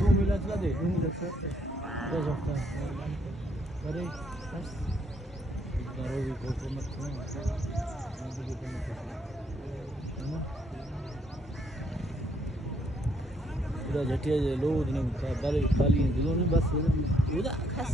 2 मिला चला दे 2 मिला सर क्या सकता है अरे दारू भी को मत सुनो है ना पूरा झटिया लोग ने बाली बाली बस उदा खास